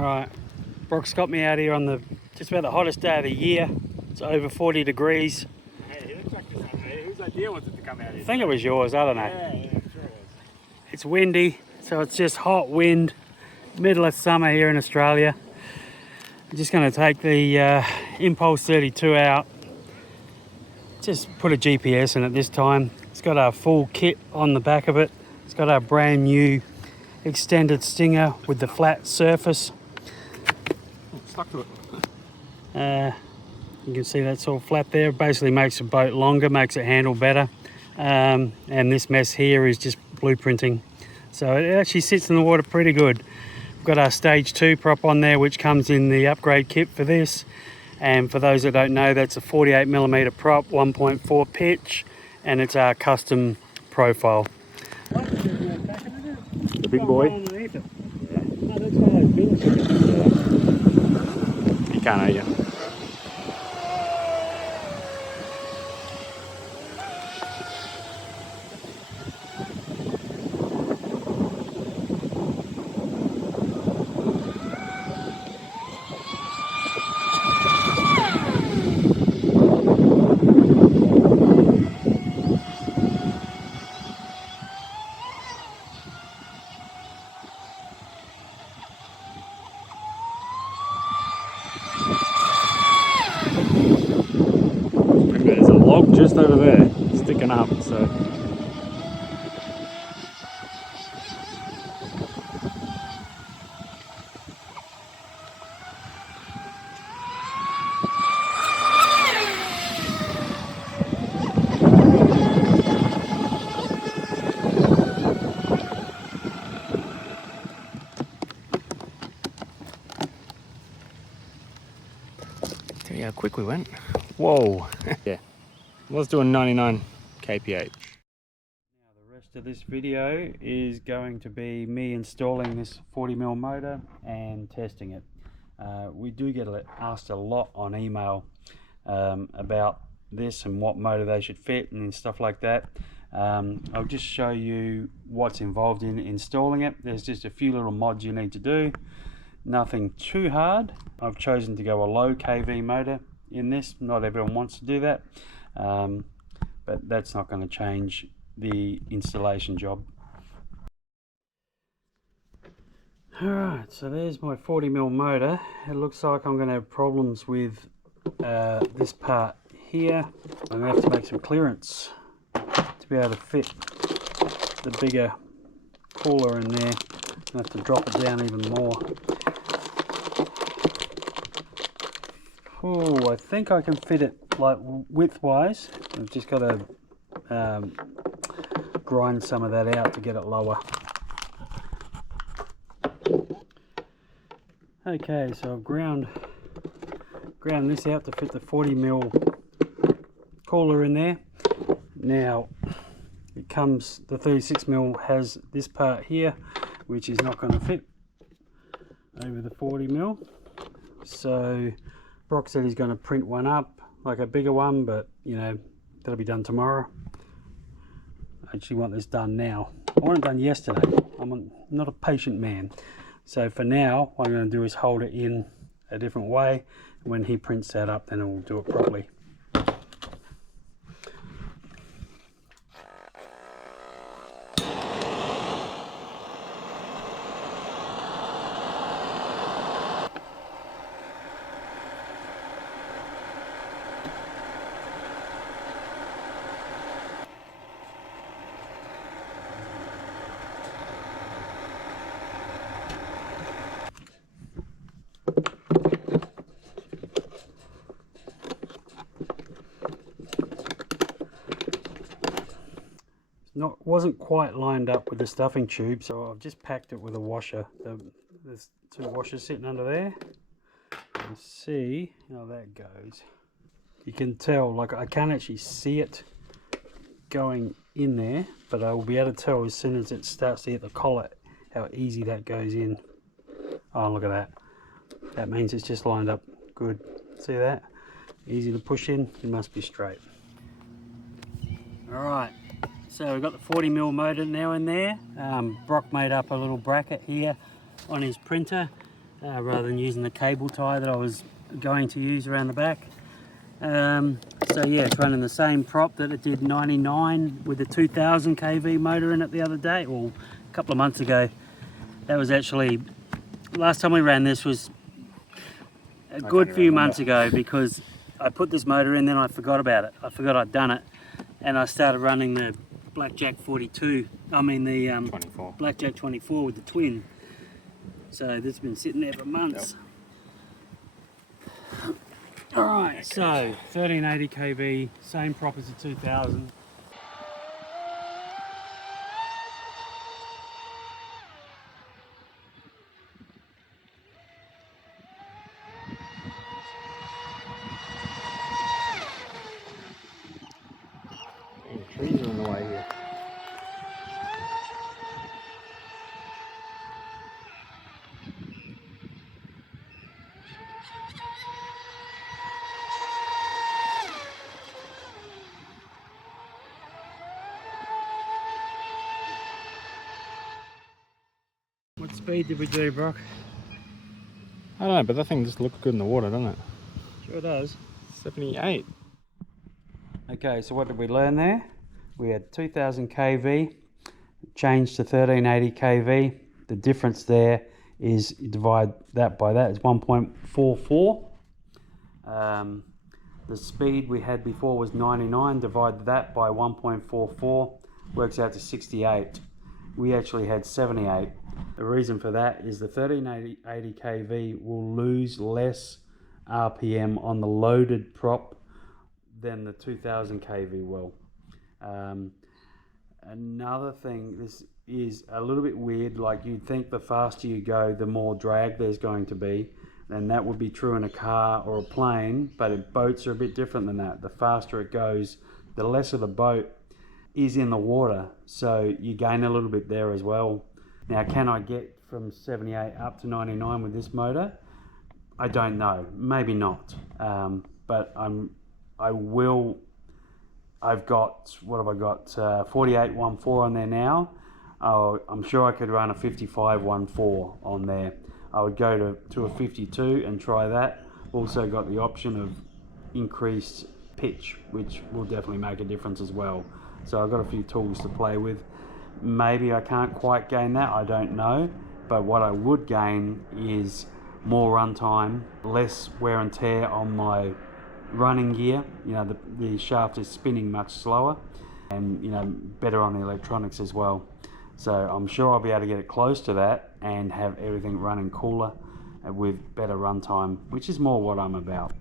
Alright, Brock's got me out here on the just about the hottest day of the year. It's over 40 degrees. Hey, let's check this out, man. Whose idea was it to come out here? I think it was yours, I don't know. Yeah, sure it was. It's windy, so it's just hot wind, middle of summer here in Australia. I'm just going to take the Impulse 32 out. Just put a GPS in it this time. It's got a full kit on the back of it. It's got a brand new extended stinger with the flat surface. Stuck to it. You can see that's all flat there. Basically makes the boat longer, makes it handle better. And this mess here is just blueprinting. So it actually sits in the water pretty good. We've got our stage 2 prop on there, which comes in the upgrade kit for this. And for those that don't know, that's a 48mm prop, 1.4 pitch, and it's our custom profile. The big boy? You can't, are you? There's a log just over there sticking up, so tell you how quick we went. Whoa. Yeah. Let's do a 99 kph. Now the rest of this video is going to be me installing this 40mm motor and testing it. We do get asked a lot on email about this and what motor they should fit and stuff like that. I'll just show you what's involved in installing it. There's just a few little mods you need to do. Nothing too hard. I've chosen to go a low kV motor in this. Not everyone wants to do that. But that's not going to change the installation job. Alright, so there's my 40mm motor. It looks like I'm going to have problems with this part here. I'm going to have to make some clearance to be able to fit the bigger cooler in there. I have to drop it down even more. Oh, I think I can fit it like width-wise. I've just got to grind some of that out to get it lower. Okay, so I've ground this out to fit the 40mm cooler in there. Now it comes, the 36mm has this part here, which is not going to fit over the 40mm. So Brock said he's going to print one up, like a bigger one, but you know, that'll be done tomorrow. I actually want this done now. I want it done yesterday. I'm not a patient man. So for now, what I'm going to do is hold it in a different way. When he prints that up, then we'll do it properly. Wasn't quite lined up with the stuffing tube, so I've just packed it with a washer. There's 2 washers sitting under there. Let's see how that goes. You can tell, like I can't actually see it going in there, but I will be able to tell as soon as it starts to hit the collar how easy that goes in. Oh, look at that. That means it's just lined up good. See that? Easy to push in. It must be straight. Alright. So we've got the 40mm motor now in there. Brock made up a little bracket here on his printer. rather than using the cable tie that I was going to use around the back. So yeah, it's running the same prop that it did 99 with the 2000 kV motor in it the other day, or a couple of months ago. That was actually, last time we ran this was a good few months ago, because I put this motor in, then I forgot about it. I forgot I'd done it, and I started running the Blackjack 42, I mean the 24. Blackjack 24 with the twin. So this has been sitting there for months. Yep. Alright, so 1380 kV, same prop as the 2000. Trees are in the way here. What speed did we do, Brock? I don't know, but that thing just looks good in the water, doesn't it? Sure does. 78. Okay, so what did we learn there? We had 2000 kV, changed to 1380 kV. The difference there is you divide that by that, it's 1.44. The speed we had before was 99, divide that by 1.44, works out to 68. We actually had 78. The reason for that is the 1380 kV will lose less RPM on the loaded prop than the 2000 kV will. Another thing, this is a little bit weird, like you'd think the faster you go, the more drag there's going to be, and that would be true in a car or a plane, but boats are a bit different than that. The faster it goes, the less of the boat is in the water, so you gain a little bit there as well. Now, can I get from 78 up to 99 with this motor? I don't know, maybe not, but I will. I've got, what have I got, 48.14 on there now. I'm sure I could run a 55.14 on there. I would go to a 52 and try that. Also got the option of increased pitch, which will definitely make a difference as well. So I've got a few tools to play with. Maybe I can't quite gain that, I don't know. But what I would gain is more runtime, less wear and tear on my running gear. You know, the shaft is spinning much slower, and you know, better on the electronics as well. So I'm sure I'll be able to get it close to that and have everything running cooler with better runtime, which is more what I'm about.